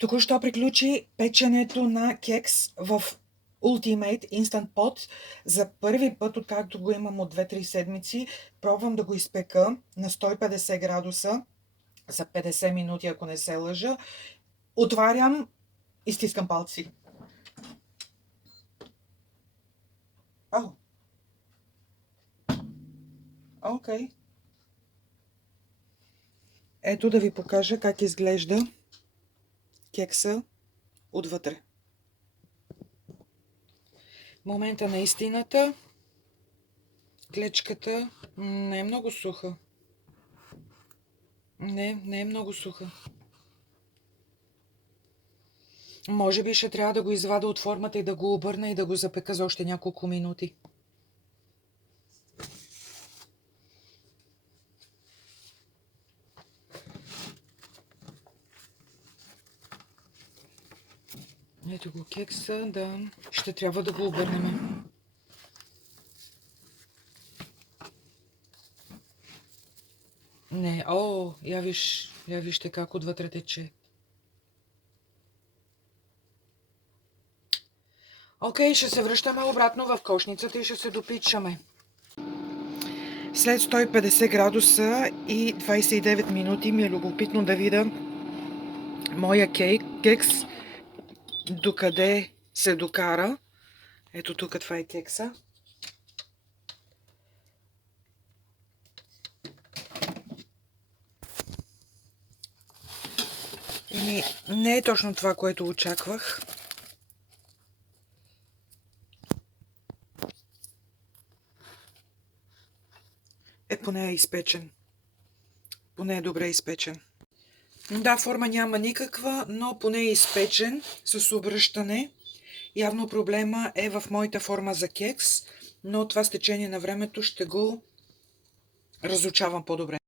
Току-що приключи печенето на кекс в Ultimate Instant Pot. За първи път, откакто го имам от 2-3 седмици, пробвам да го изпека на 150 градуса за 50 минути, ако не се лъжа. Отварям и стискам палци. Окей. Ето да ви покажа как изглежда кекса отвътре. Момента на истината. Клечката не е много суха. Не е много суха. Може би ще трябва да го извада от формата и да го обърна и да го запека за още няколко минути. Ето го кекса, да. Ще трябва да го обърнем. Не, я вижте как отвътре тече. Окей, ще се връщаме обратно в кошницата и ще се допичаме. След 150 градуса и 29 минути ми е любопитно да видя моя кекс докъде се докара. Ето тук, това е кекса. Не е точно това, което очаквах. Поне е изпечен. Поне е добре изпечен. Да, форма няма никаква, но поне е изпечен с обръщане. Явно проблема е в моята форма за кекс, но това с течение на времето ще го разучавам по-добре.